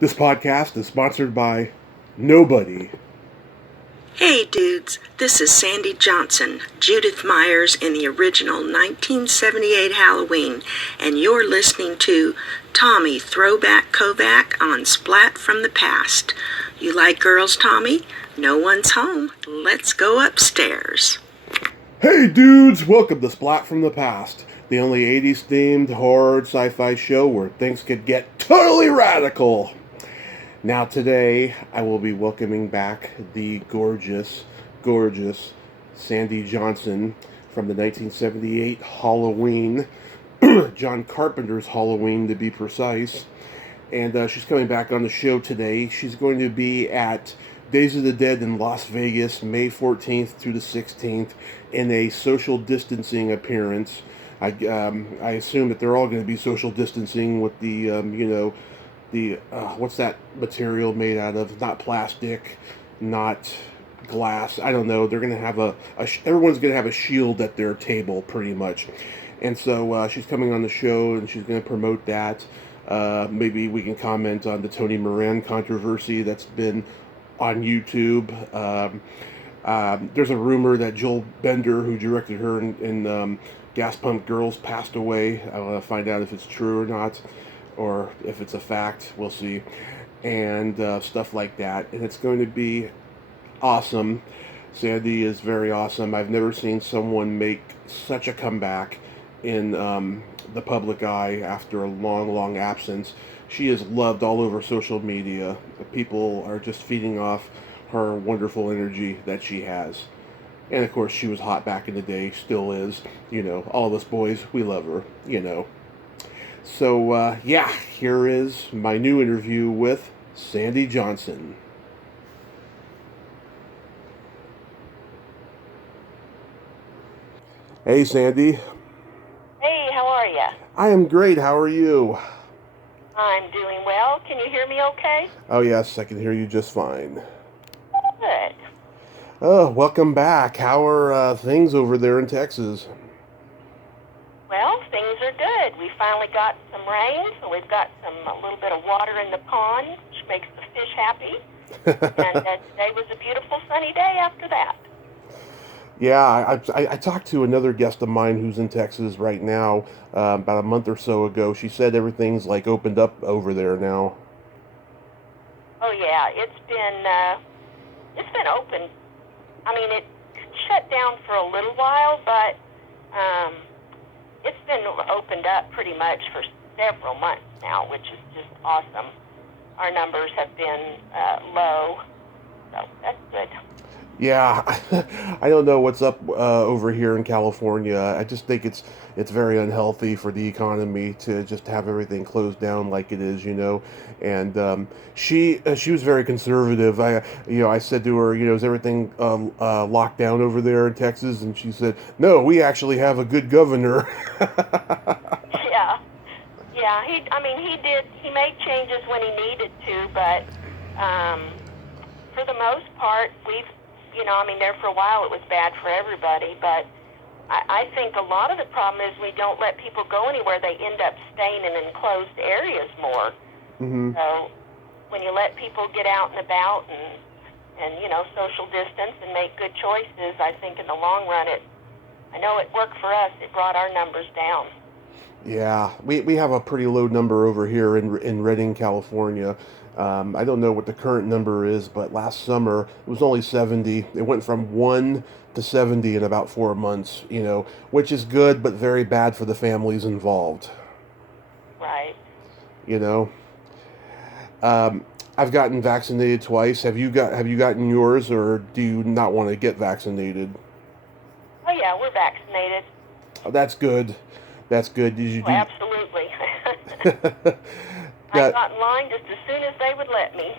This podcast is sponsored by nobody. Hey dudes, this is Sandy Johnson, Judith Myers in the original 1978 Halloween, and you're listening to Tommy Throwback Kovac on Splat from the Past. You like girls, Tommy? No one's home. Let's go upstairs. Hey dudes, welcome to Splat from the Past, the only 80s themed horror sci-fi show where things could get totally radical. Now today, I will be welcoming back the gorgeous Sandy Johnson from the 1978 Halloween, John Carpenter's Halloween to be precise. And she's coming back on the show today. She's going to be at Days of the Dead in Las Vegas, May 14th to the 16th, in a social distancing appearance. I assume that they're all going to be social distancing with the what's that material made out of? Not plastic, not glass. I don't know. They're going to have everyone's going to have a shield at their table, pretty much. And so she's coming on the show, and she's going to promote that. Maybe we can comment on the Tony Moran controversy that's been on YouTube. There's a rumor that Joel Bender, who directed her in Gas Pump Girls, passed away. I want to find out if it's true or not, or if it's a fact. We'll see. And stuff like that. And it's going to be awesome. Sandy is very awesome. I've never seen someone make such a comeback in the public eye after a long absence. She is loved all over social media. People are just feeding off her wonderful energy that she has. And of course, she was hot back in the day, still is. You know, all of us boys, we love her, you know. So, here is my new interview with Sandy Johnson. Hey, Sandy. Hey, how are you? I am great. How are you? I'm doing well. Can you hear me okay? Oh, yes, I can hear you just fine. Good. Oh, welcome back. How are things over there in Texas? Well, things are good. We finally got some rain, so we've got a little bit of water in the pond, which makes the fish happy. And today was a beautiful sunny day after that. Yeah, I talked to another guest of mine who's in Texas right now, about a month or so ago. She said everything's like opened up over there now. Oh yeah, it's been open. I mean, it shut down for a little while, but it's been opened up pretty much for several months now, which is just awesome. Our numbers have been low, so that's good. Yeah, I don't know what's up over here in California. I just think it's very unhealthy for the economy to just have everything closed down like it is, you know. And she was very conservative. I said to her, is everything locked down over there in Texas? And she said, no, we actually have a good governor. Yeah. He made changes when he needed to, but for the most part, there for a while it was bad for everybody, but I think a lot of the problem is we don't let people go anywhere. They end up staying in enclosed areas more. Mm-hmm. So when you let people get out and about and social distance and make good choices, I think in the long run I know it worked for us. It brought our numbers down. Yeah, we have a pretty low number over here in Redding, California. I don't know what the current number is, but last summer it was only 70. It went from 1 to 70 in about 4 months, which is good, but very bad for the families involved. Right. I've gotten vaccinated twice. Have you gotten yours, or do you not want to get vaccinated? Oh yeah, we're vaccinated. Oh, that's good. That's good. Did you do? Absolutely. I got in line just as soon as they would let me.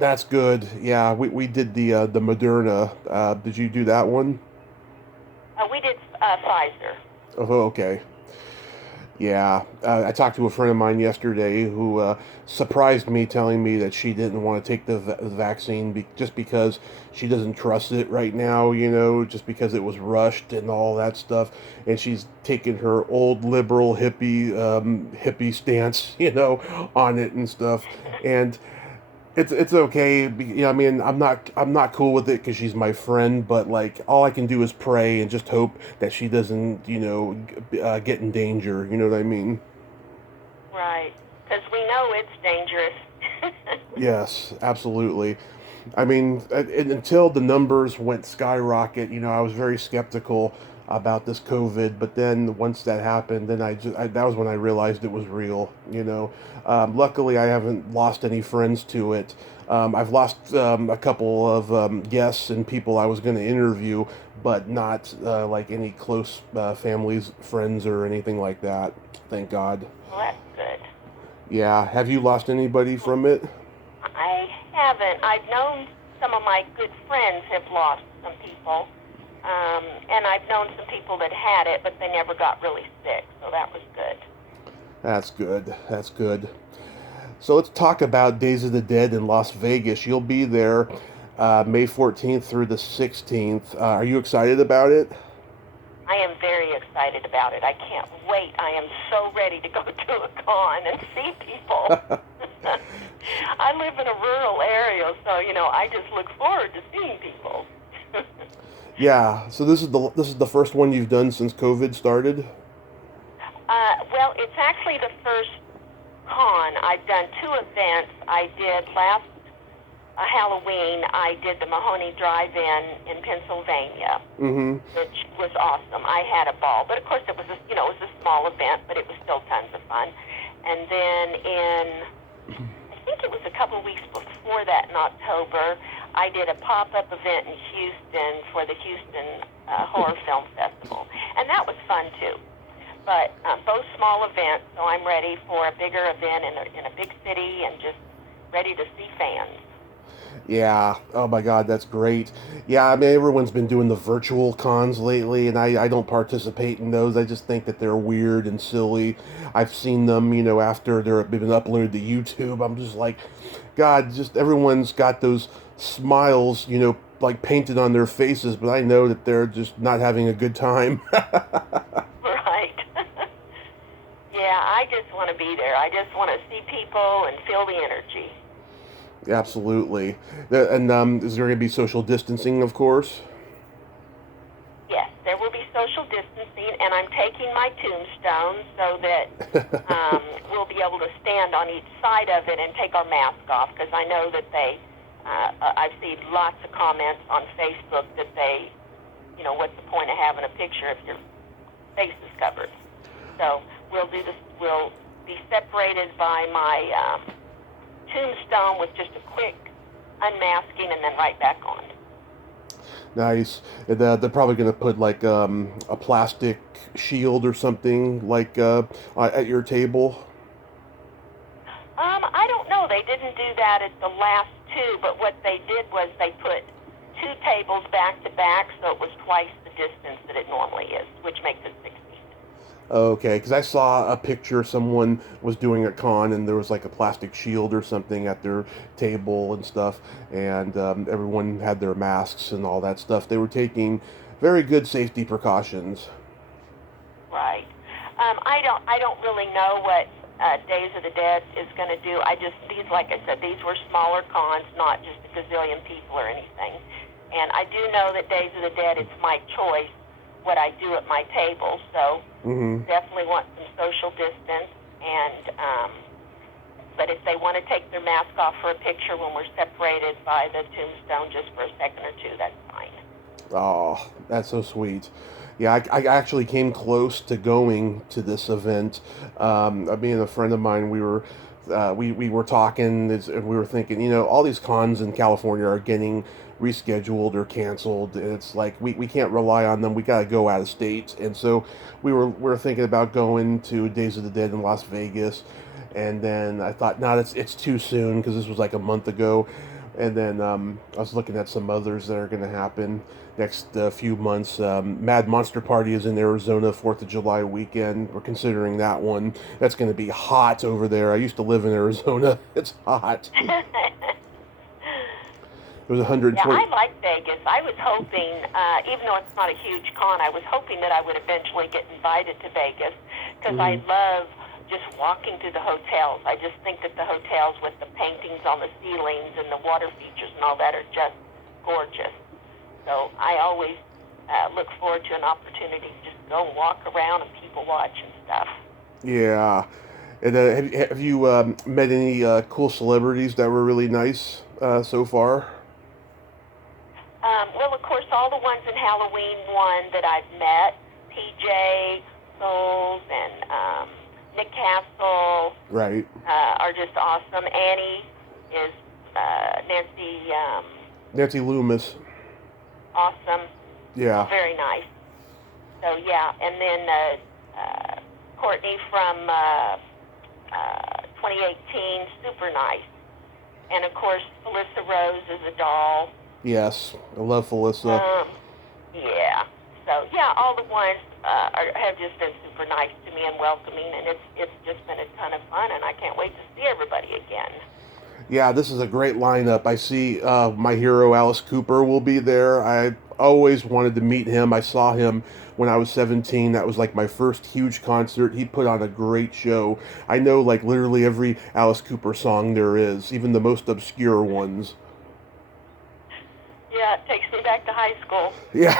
That's good. Yeah, we did the Moderna. Did you do that one? We did Pfizer. Oh, okay. Yeah, I talked to a friend of mine yesterday who surprised me, telling me that she didn't want to take the vaccine just because she doesn't trust it right now, just because it was rushed and all that stuff. And she's taken her old liberal hippie stance, on it and stuff. And it's okay. I mean, I'm not cool with it because she's my friend. But like, all I can do is pray and just hope that she doesn't, get in danger. You know what I mean? Right. Because we know it's dangerous. Yes, absolutely. I mean, until the numbers went skyrocket, I was very skeptical about this COVID. But then once that happened, then that was when I realized it was real. Luckily, I haven't lost any friends to it. I've lost a couple of guests and people I was going to interview, but not like any close families, friends, or anything like that. Thank God. Well, that's good. Yeah. Have you lost anybody from it? I haven't. I've known some of my good friends have lost some people, and I've known some people that had it, but they never got really sick, so that was good. That's good. That's good. So let's talk about Days of the Dead in Las Vegas. You'll be there May 14th through the 16th. Are you excited about it? I am very excited about it. I can't wait. I am so ready to go to a con and see people. I live in a rural area, so I just look forward to seeing people. Yeah. So this is the first one you've done since COVID started. Well, it's actually the first con. I've done two events. I did last Halloween. I did the Mahoney Drive-In in Pennsylvania, Mm-hmm. which was awesome. I had a ball, but of course it was it was a small event, but it was still tons of fun. And then I think it was a couple of weeks before that in October, I did a pop-up event in Houston for the Houston Horror Film Festival, and that was fun too. But both small events, so I'm ready for a bigger event in a big city and just ready to see fans. Yeah. Oh my God, that's great. Yeah, I mean everyone's been doing the virtual cons lately, and I don't participate in those. I just think that they're weird and silly. I've seen them, after they've been uploaded to YouTube. I'm just like, God, just everyone's got those smiles, like painted on their faces, but I know that they're just not having a good time. Right. Yeah, I just want to be there. I just want to see people and feel the energy. Absolutely. And is there going to be social distancing, of course? Yes, there will be social distancing, and I'm taking my tombstone so that we'll be able to stand on each side of it and take our mask off, because I know that I've seen lots of comments on Facebook that what's the point of having a picture if your face is covered? So we'll do this. We'll be separated by my tombstone with just a quick unmasking and then right back on. Nice. And, they're probably going to put like a plastic shield or something like at your table. I don't know. They didn't do that at the last two, but what they did was they put two tables back to back, so it was twice the distance that it normally is, which makes it 6 feet. Okay, because I saw a picture someone was doing at con, and there was like a plastic shield or something at their table and stuff, and everyone had their masks and all that stuff. They were taking very good safety precautions. Right. I don't really know what Days of the Dead is going to do. Like I said, these were smaller cons, not just a gazillion people or anything. And I do know that Days of the Dead, it's my choice what I do at my table. So definitely want some social distance. And but if they want to take their mask off for a picture when we're separated by the tombstone just for a second or two, that's fine. Oh, that's so sweet. Yeah, I actually came close to going to this event. Me and a friend of mine, we were talking, and we were thinking, all these cons in California are getting rescheduled or canceled, and it's like we can't rely on them. We got to go out of state, and so we were thinking about going to Days of the Dead in Las Vegas, and then I thought, no, it's too soon because this was like a month ago. And then I was looking at some others that are going to happen next few months. Mad Monster Party is in Arizona, 4th of July weekend. We're considering that one. That's going to be hot over there. I used to live in Arizona. It's hot. It was Yeah, 120. I like Vegas. I was hoping, even though it's not a huge con, I was hoping that I would eventually get invited to Vegas because I love just walking through the hotels. I just think that the hotels with the paintings on the ceilings and the water features and all that are just gorgeous. So I always look forward to an opportunity to just go and walk around and people watch and stuff. Yeah. And have you met any cool celebrities that were really nice so far? Well, of course, all the ones in Halloween one that I've met, PJ Souls and Nick Castle, Right. are just awesome. Annie is Nancy, Nancy Loomis. awesome, Yeah. very nice. So yeah, and then Courtney from 2018, super nice. And of course, Felissa Rose is a doll. Yes. I love Felissa. Yeah. So yeah, all the ones have just been super nice to me and welcoming, and it's just been a ton of fun, and I can't wait to see everybody again. Yeah, this is a great lineup. I see my hero Alice Cooper will be there. I always wanted to meet him. I saw him when I was 17. That was like my first huge concert. He put on a great show. I know like literally every Alice Cooper song there is, even the most obscure ones. Yeah, it takes me back to high school. Yeah.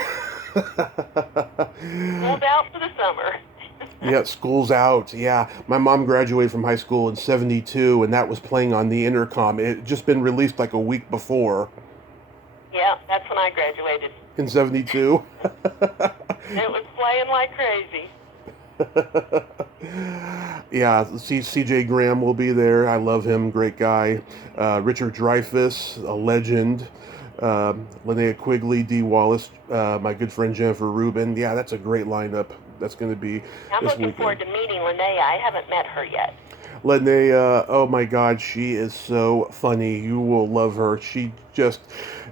Moved out for the summer. Yeah, school's out. Yeah, my mom graduated from high school in '72, and that was playing on the intercom. It had just been released like a week before. Yeah, that's when I graduated. In '72. It was playing like crazy. Yeah, C.J. Graham will be there. I love him, great guy. Richard Dreyfuss, a legend. Linnea Quigley, Dee Wallace, my good friend Jennifer Rubin. Yeah, that's a great lineup. That's going to be I'm this looking weekend. forward to meeting Linnea. I haven't met her yet. Linnea, oh my God, she is so funny. You will love her. She just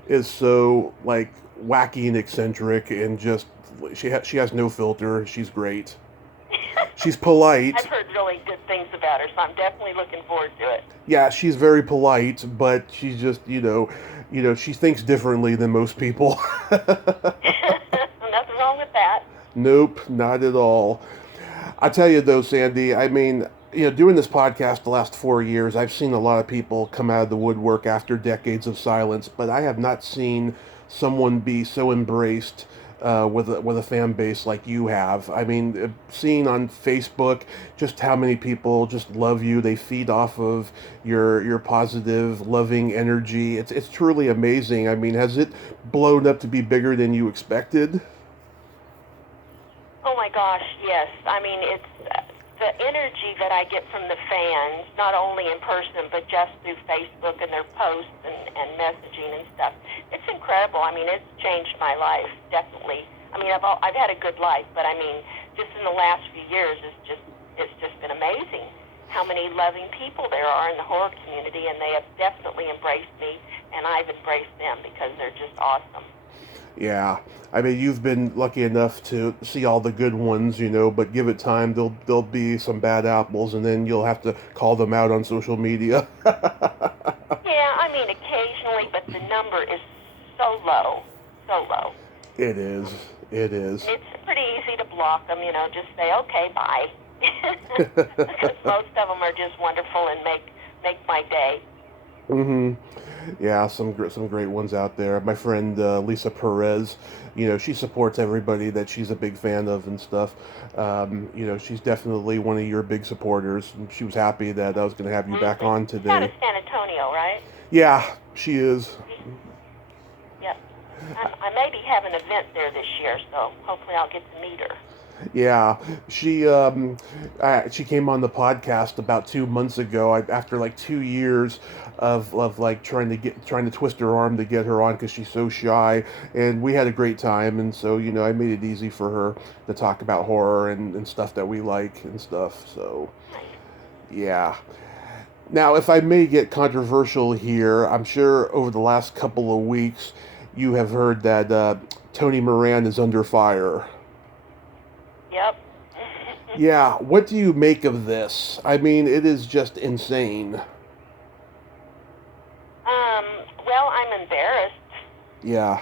is so like wacky and eccentric, and just she has no filter. She's great. She's polite. I've heard really good things about her, so I'm definitely looking forward to it. Yeah, she's very polite, but she's just she thinks differently than most people. Nothing wrong with that. Nope, not at all. I tell you though, Sandy, I mean, doing this podcast the last 4 years, I've seen a lot of people come out of the woodwork after decades of silence, but I have not seen someone be so embraced with a fan base like you have. I mean, seeing on Facebook just how many people just love you. They feed off of your positive, loving energy. It's truly amazing. I mean, has it blown up to be bigger than you expected? Oh my gosh, yes. I mean, it's the energy that I get from the fans, not only in person, but just through Facebook and their posts and messaging and stuff. It's incredible. I mean, it's changed my life, definitely. I mean, I've had a good life, but I mean, just in the last few years, it's just been amazing how many loving people there are in the horror community, and they have definitely embraced me, and I've embraced them because they're just awesome. Yeah, I mean, you've been lucky enough to see all the good ones, but give it time. There'll be some bad apples, and then you'll have to call them out on social media. Yeah, I mean, occasionally, but the number is so low, so low. It is. It is. It's pretty easy to block them, just say, okay, bye. Because most of them are just wonderful and make my day. Mm-hmm. Yeah, some great ones out there. My friend Lisa Perez, she supports everybody that she's a big fan of and stuff. She's definitely one of your big supporters, and she was happy that I was going to have you back on She's out of today. San Antonio, right? Yeah, she is. Yep. I may be having an event there this year, so hopefully I'll get to meet her. Yeah, she came on the podcast about 2 months ago after like 2 years of like trying to twist her arm to get her on because she's so shy, and we had a great time, and so I made it easy for her to talk about horror and stuff that we like and stuff. So yeah. Now, if I may get controversial here, I'm sure over the last couple of weeks you have heard that Tony Moran is under fire. Yep. Yeah, what do you make of this? I mean, it is just insane. Well, I'm embarrassed. Yeah,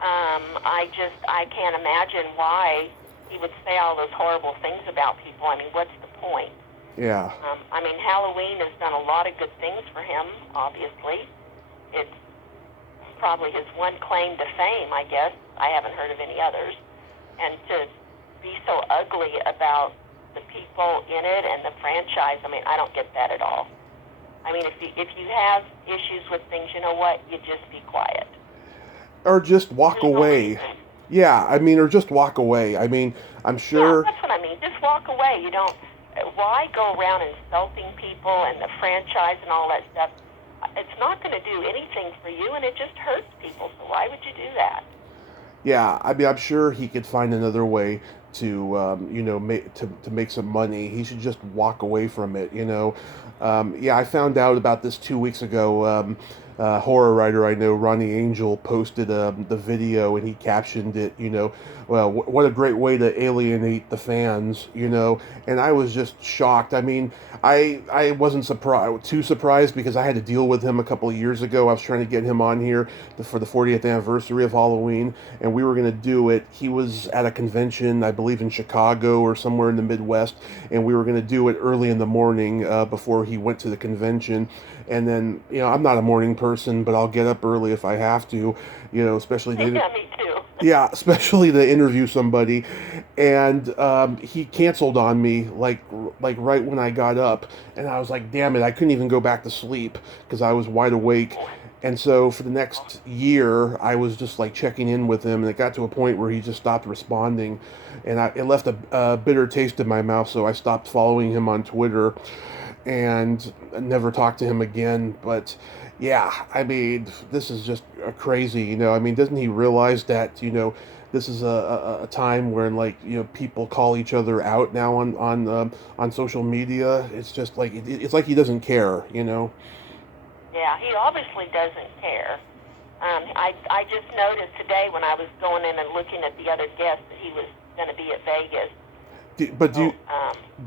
I can't imagine why he would say all those horrible things about people. I mean, what's the point? yeah, I mean, Halloween has done a lot of good things for him, obviously. It's probably his one claim to fame, I guess. I haven't heard of any others. And to be so ugly about the people in it and the franchise, I mean, I don't get that at all. I mean, if you have issues with things, you know what? You just be quiet. or just walk There's no away. reason. Yeah, I mean, or just walk away. I mean, I'm Yeah, sure. that's what I mean. Just walk away. You don't. Why go around insulting people and the franchise and all that stuff? It's not going to do anything for you, and it just hurts people. So why would you do that? Yeah, I mean, I'm sure he could find another way to, to make some money. He should just walk away from it, you know. Yeah, I found out about this 2 weeks ago. Horror writer I know, Ronnie Angel, posted the video and he captioned it, you know, well, what a great way to alienate the fans, you know. And I was just shocked. I mean, I wasn't too surprised because I had to deal with him a couple of years ago. I was trying to get him on here for the 40th anniversary of Halloween, and we were going to do it. He was at a convention, I believe in Chicago or somewhere in the Midwest, and we were going to do it early in the morning before he went to the convention. And then, you know, I'm not a morning person, but I'll get up early if I have to, you know, especially Yeah, me too. yeah, especially to interview somebody. And he canceled on me like right when I got up, and I was like, damn it, I couldn't even go back to sleep because I was wide awake. And so for the next year, I was just like checking in with him, and it got to a point where he just stopped responding, and it left a bitter taste in my mouth. So I stopped following him on Twitter, and never talked to him again. But yeah, I mean, this is just crazy, you know. I mean, doesn't he realize that, you know, this is a time where, like, you know, people call each other out now on social media? It's just like it's like he doesn't care, you know. Yeah, he obviously doesn't care. I just noticed today when I was going in and looking at the other guests that he was going to be at Vegas. But do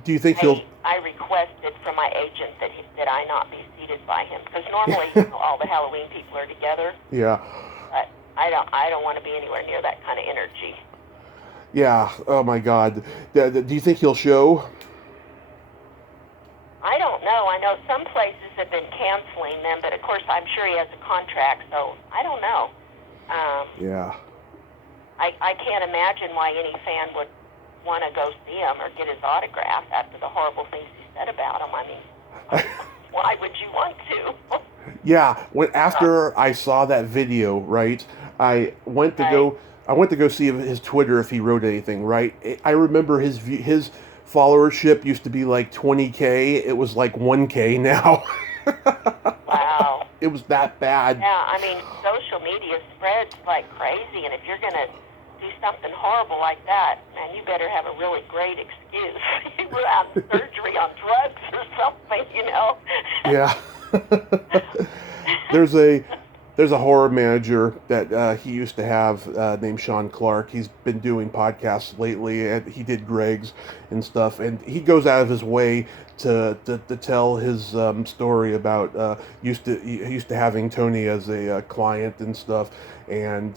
you think he'll? I requested from my agent that I not be seated by him because normally you know, all the Halloween people are together. Yeah. But I don't want to be anywhere near that kind of energy. Yeah. Oh my God. Do you think he'll show? I don't know. I know some places have been canceling them, but of course I'm sure he has a contract, so I don't know. Yeah. I can't imagine why any fan would want to go see him or get his autograph after the horrible things he said about him. I mean, why would you want to? Yeah, after I saw that video, right, I went to go see his Twitter if he wrote anything, right? I remember his followership used to be like 20K. It was like 1K now. Wow. It was that bad. Yeah, I mean, social media spreads like crazy, and if you're going to do something horrible like that, man, you better have a really great excuse. You were out of surgery on drugs or something, you know? Yeah. There's a horror manager that he used to have named Sean Clark. He's been doing podcasts lately, and he did Greg's and stuff. And he goes out of his way to tell his story about used to having Tony as a client and stuff, and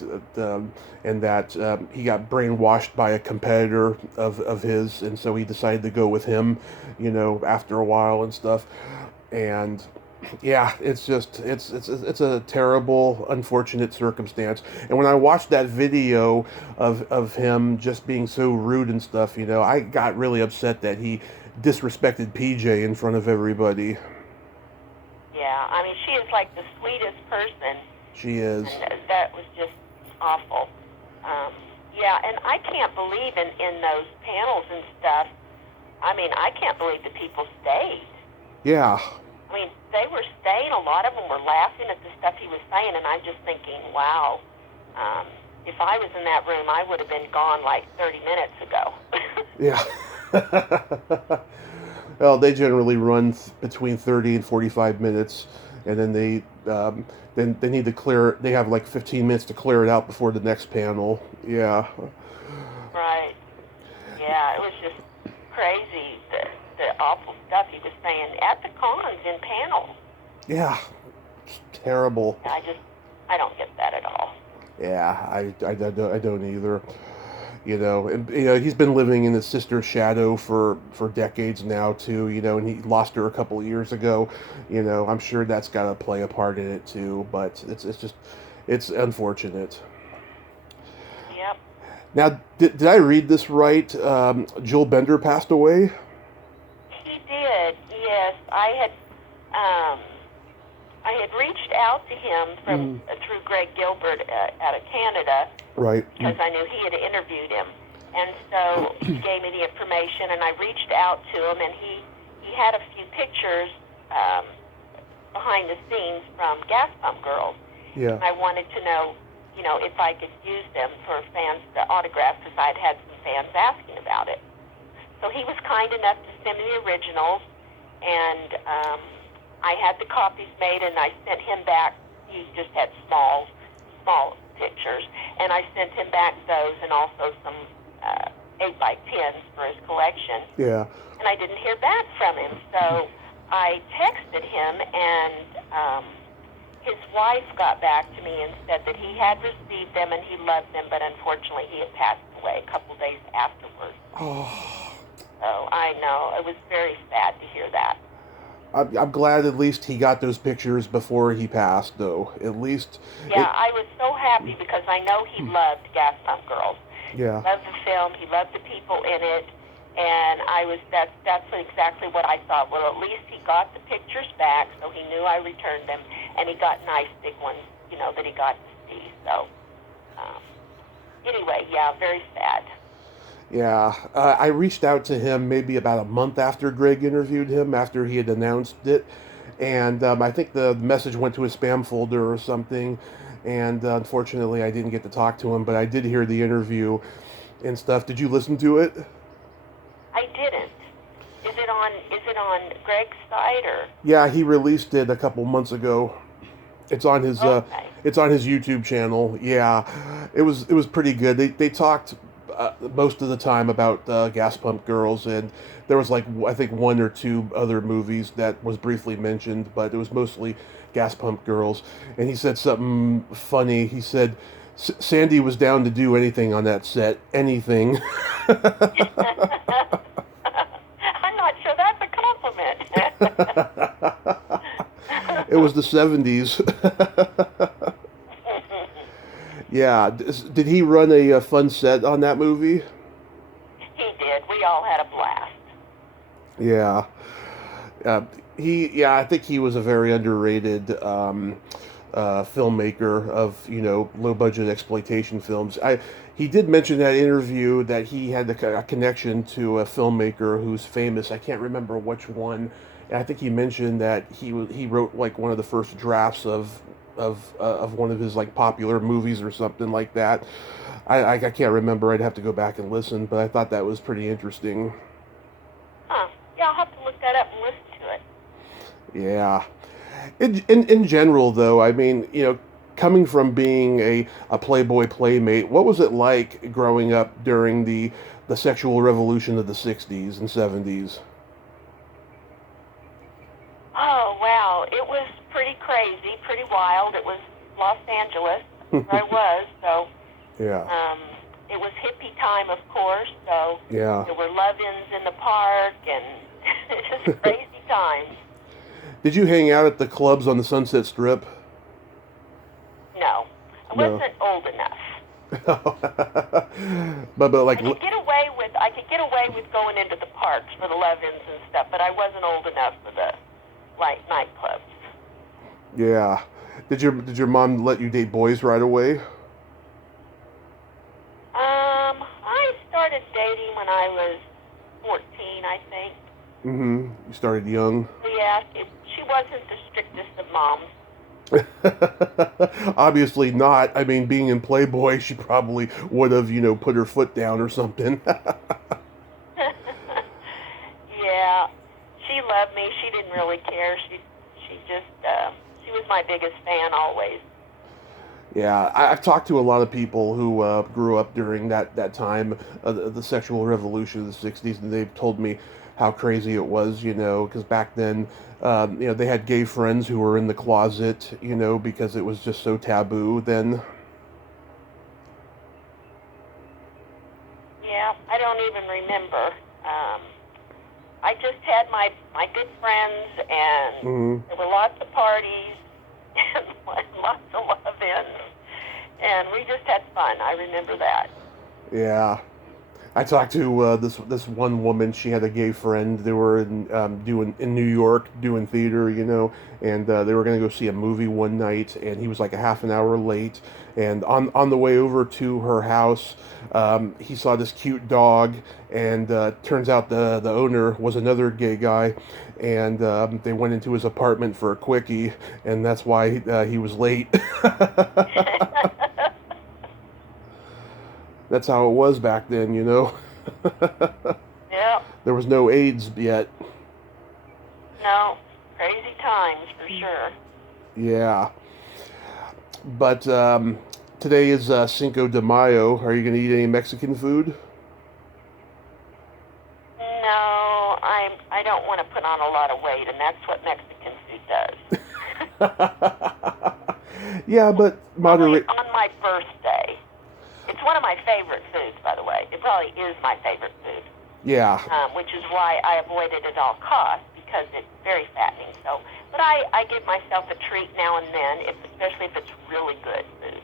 that he got brainwashed by a competitor of his, and so he decided to go with him, you know, after a while and stuff, and. Yeah, it's just it's a terrible, unfortunate circumstance. And when I watched that video of him just being so rude and stuff, you know, I got really upset that he disrespected PJ in front of everybody. Yeah, I mean, she is like the sweetest person. She is. And that was just awful. Yeah, and I can't believe in those panels and stuff. I mean, I can't believe the people stayed. Yeah. I mean, they were staying. A lot of them were laughing at the stuff he was saying, and I'm just thinking, wow, if I was in that room, I would have been gone like 30 minutes ago. Yeah. Well, they generally run between 30 and 45 minutes, and then they need to clear. They have like 15 minutes to clear it out before the next panel. Yeah. Right. Yeah, it was just crazy, the awful stuff he was saying at the cons in panels. Yeah. It's terrible. I don't get that at all. Yeah, I don't either. And he's been living in his sister's shadow for decades now too. And he lost her a couple of years ago. I'm sure that's got to play a part in it too. But it's unfortunate. Yep. Now, did I read this right? Joel Bender passed away. He did. Yes, I had reached out to him through Greg Gilbert out of Canada. Right. Because I knew he had interviewed him. And so he gave me the information, and I reached out to him, and he had a few pictures behind the scenes from Gas Pump Girls. Yeah. And I wanted to know, if I could use them for fans to autograph, because I'd had some fans asking about it. So he was kind enough to send me the originals, and I had the copies made, and I sent him back. He just had small pictures, and I sent him back those and also some 8x10s for his collection. Yeah. And I didn't hear back from him, so I texted him, and his wife got back to me and said that he had received them and he loved them, but unfortunately he had passed away a couple days afterwards. Oh. So I know, it was very sad to hear that. I'm glad at least he got those pictures before he passed, though. At least. Yeah, I was so happy because I know he loved Gas Pump Girls. Yeah. He loved the film. He loved the people in it, and that's exactly what I thought. Well, at least he got the pictures back, so he knew I returned them, and he got nice big ones, that he got to see. So, anyway, yeah, very sad. Yeah, I reached out to him maybe about a month after Greg interviewed him, after he had announced it, and I think the message went to his spam folder or something, and unfortunately I didn't get to talk to him, but I did hear the interview and stuff. Did you listen to it? I didn't. Is it on Greg's site or? Yeah, he released it a couple months ago. It's on his it's on his YouTube channel. Yeah, it was pretty good. They talked most of the time about Gas Pump Girls, and there was like I think one or two other movies that was briefly mentioned, but it was mostly Gas Pump Girls. And he said something funny. He said Sandy was down to do anything on that set, anything. I'm not sure that's a compliment. It was the 70s. Yeah. Did he run a fun set on that movie? He did. We all had a blast. Yeah. I think he was a very underrated filmmaker of, low-budget exploitation films. He did mention in that interview that he had a connection to a filmmaker who's famous. I can't remember which one. And I think he mentioned that he wrote like one of the first drafts of one of his like popular movies or something like that. I can't remember. I'd have to go back and listen, but I thought that was pretty interesting. Huh. Yeah, I'll have to look that up and listen to it. Yeah. In general, though, I mean, coming from being a Playboy playmate, what was it like growing up during the sexual revolution of the 60s and 70s? Oh, wow. It was pretty crazy, pretty wild. It was Los Angeles, where I was, so... Yeah. It was hippie time, of course, so... Yeah. There were love-ins in the park, and just crazy times. Did you hang out at the clubs on the Sunset Strip? No. I wasn't old enough. but like... I could get away with going into the parks for the love-ins and stuff, but I wasn't old enough for the nightclubs. Yeah. Did your mom let you date boys right away? I started dating when I was 14, I think. Mm-hmm. You started young. Yeah, she wasn't the strictest of moms. Obviously not. I mean, being in Playboy, she probably would have, put her foot down or something. Yeah. was my biggest fan always. Yeah, I've talked to a lot of people who grew up during that time, the sexual revolution of the '60s, and they've told me how crazy it was, because back then, they had gay friends who were in the closet, because it was just so taboo then. Yeah, I don't even remember. I just had my good friends, and Mm-hmm. there were lots of parties and lots of love-ins, and we just had fun. I remember that. Yeah. I talked to this one woman. She had a gay friend. They were doing in New York doing theater, and they were going to go see a movie one night. And he was like a half an hour late. And on the way over to her house, he saw this cute dog. And turns out the owner was another gay guy. And they went into his apartment for a quickie, and that's why he was late. That's how it was back then, Yeah. There was no AIDS yet. No, crazy times for sure. Yeah. But today is Cinco de Mayo. Are you going to eat any Mexican food? No, I don't want to put on a lot of weight, and that's what Mexican food does. Yeah, but moderate. On my birthday. It's one of my favorite foods, by the way. It probably is my favorite food. Yeah. Which is why I avoid it at all costs, because it's very fattening. So, but I give myself a treat now and then, especially if it's really good food.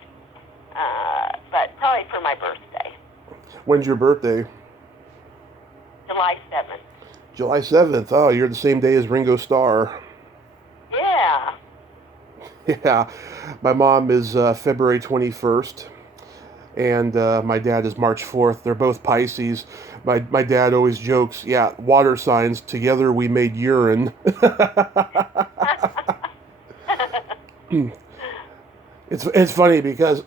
But probably for my birthday. When's your birthday? July 7th. July 7th. Oh, you're the same day as Ringo Starr. Yeah. Yeah. My mom is February 21st. And my dad is March 4th. They're both Pisces. My dad always jokes, yeah, water signs, together we made urine. It's funny because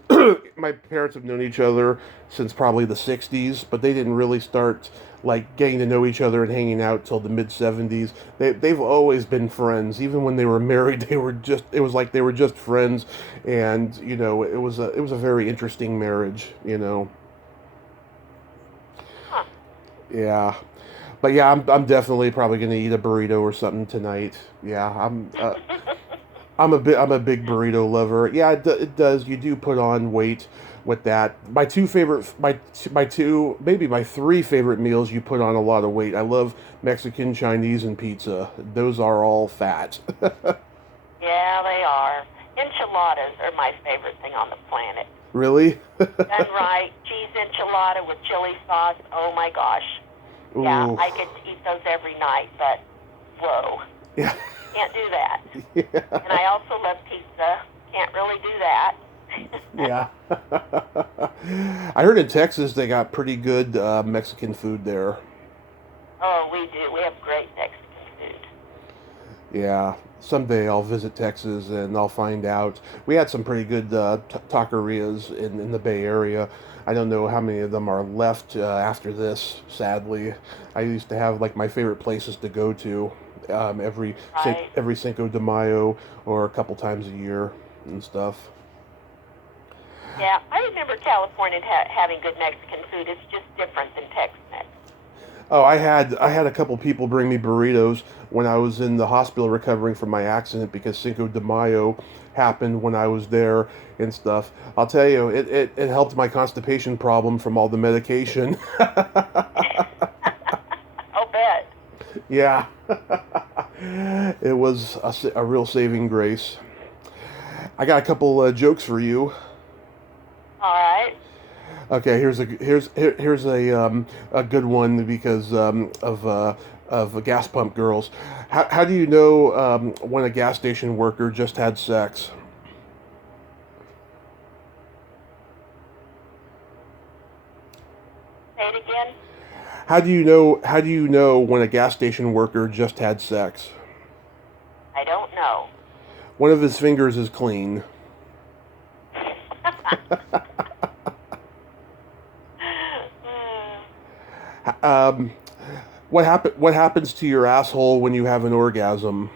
my parents have known each other since probably the 60s, but they didn't really start like getting to know each other and hanging out till the mid 70s. They've always been friends. Even when they were married, it was like they were just friends, and it was a very interesting marriage, Huh. Yeah. But yeah, I'm definitely probably gonna eat a burrito or something tonight. Yeah, I'm a big burrito lover. Yeah, it does. You do put on weight with that. My three favorite meals, you put on a lot of weight. I love Mexican, Chinese, and pizza. Those are all fat. Yeah, they are. Enchiladas are my favorite thing on the planet. Really? Done right. Cheese enchilada with chili sauce. Oh my gosh. Yeah, Ooh. I get to eat those every night, but whoa. Yeah. Can't do that. Yeah. And I also love pizza. Can't really do that. Yeah. I heard in Texas they got pretty good Mexican food there. Oh, we do. We have great Mexican food. Yeah. Someday I'll visit Texas and I'll find out. We had some pretty good taquerias in the Bay Area. I don't know how many of them are left after this, sadly. I used to have like my favorite places to go to every Right. every Cinco de Mayo or a couple times a year and stuff. Yeah, I remember California having good Mexican food. It's just different than Tex-Mex. Oh, I had a couple people bring me burritos when I was in the hospital recovering from my accident because Cinco de Mayo happened when I was there and stuff. I'll tell you, it helped my constipation problem from all the medication. I'll bet. Yeah. It was a real saving grace. I got a couple jokes for you. All right. Okay, here's a good one because of gas pump girls. How do you know when a gas station worker just had sex? Say it again. How do you know when a gas station worker just had sex? I don't know. One of his fingers is clean. What happens to your asshole when you have an orgasm?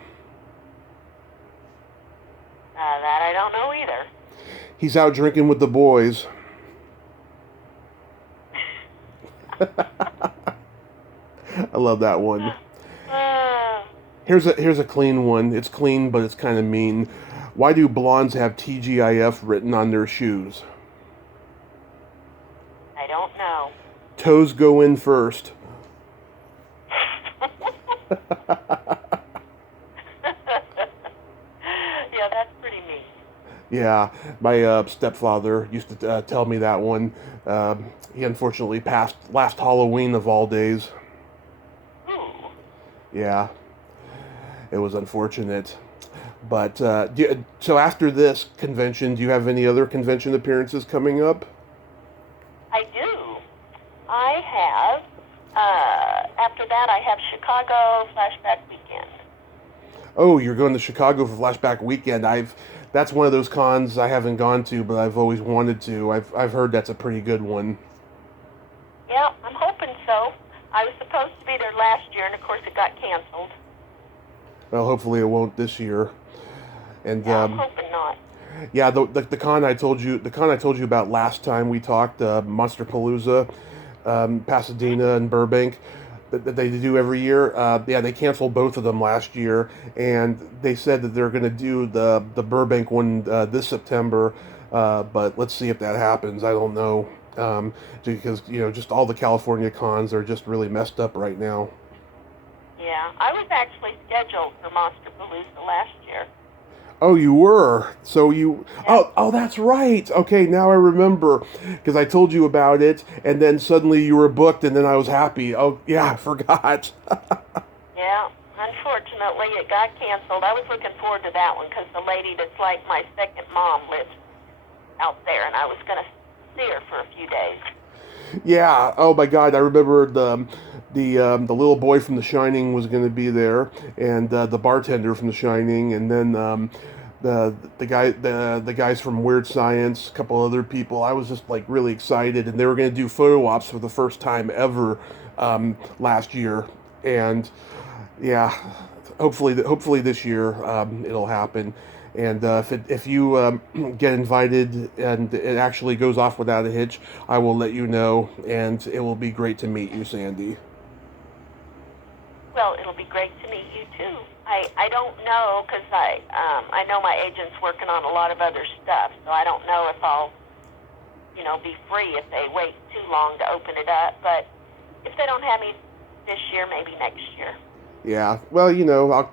That I don't know either. He's out drinking with the boys. I love that one. Here's a clean one. It's clean, but it's kind of mean. Why do blondes have TGIF written on their shoes? I don't know. Toes go in first. Yeah, that's pretty neat. Yeah, my stepfather used to tell me that one. He unfortunately passed last Halloween of all days. Ooh. Yeah, it was unfortunate. But so after this convention, do you have any other convention appearances coming up? I do. I have. After that, I have Chicago Flashback Weekend. Oh, you're going to Chicago for Flashback Weekend. That's one of those cons I haven't gone to, but I've always wanted to. I've heard that's a pretty good one. Yeah, I'm hoping so. I was supposed to be there last year, and of course it got canceled. Well, hopefully it won't this year. And Yeah, I'm hoping not. yeah, the con I told you about last time we talked, Monsterpalooza, Pasadena and Burbank, that they do every year. Yeah, they canceled both of them last year, and they said that they're going to do the Burbank one this September. But let's see if that happens. I don't know, because just all the California cons are just really messed up right now. Yeah, I was actually scheduled for Monsterpalooza last year. Oh, you were. So you. Oh, that's right. Okay, now I remember, because I told you about it, and then suddenly you were booked, and then I was happy. Oh, yeah, I forgot. Yeah, unfortunately it got canceled. I was looking forward to that one because the lady that's like my second mom lives out there, and I was going to see her for a few days. Yeah. Oh my God, I remember the little boy from The Shining was going to be there, and the bartender from The Shining, and then the guys from Weird Science, a couple other people. I was just like really excited, and they were going to do photo ops for the first time ever last year, and yeah, hopefully this year it'll happen. And if you get invited and it actually goes off without a hitch, I will let you know, and it will be great to meet you, Sandy. Well, it'll be great to meet you too. I don't know because I know my agent's working on a lot of other stuff, so I don't know if I'll be free if they wait too long to open it up. But if they don't have me this year, maybe next year. Yeah, well, I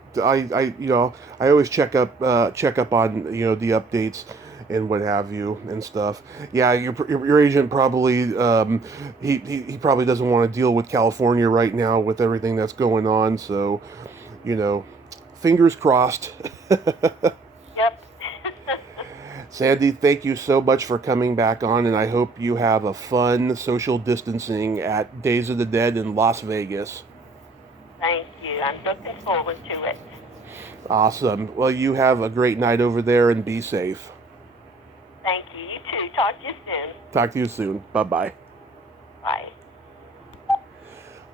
always check up on the updates and what have you and stuff. Yeah, your agent probably he probably doesn't want to deal with California right now with everything that's going on. So, fingers crossed. Yep. Sandy, thank you so much for coming back on, and I hope you have a fun social distancing at Days of the Dead in Las Vegas. Thank you. I'm looking forward to it. Awesome. Well, you have a great night over there and be safe. Thank you. You too. Talk to you soon. Talk to you soon. Bye-bye. Bye.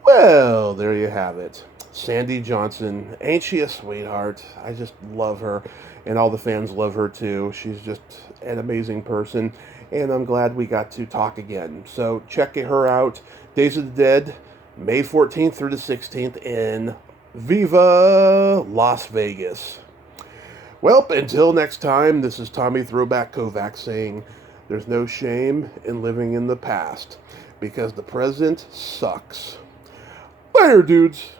Well, there you have it. Sandy Johnson. Ain't she a sweetheart? I just love her, and all the fans love her too. She's just an amazing person, and I'm glad we got to talk again. So check her out. Days of the Dead, May 14th through the 16th in Viva Las Vegas. Well, until next time, this is Tommy Throwback Kovac saying there's no shame in living in the past because the present sucks. Later, dudes.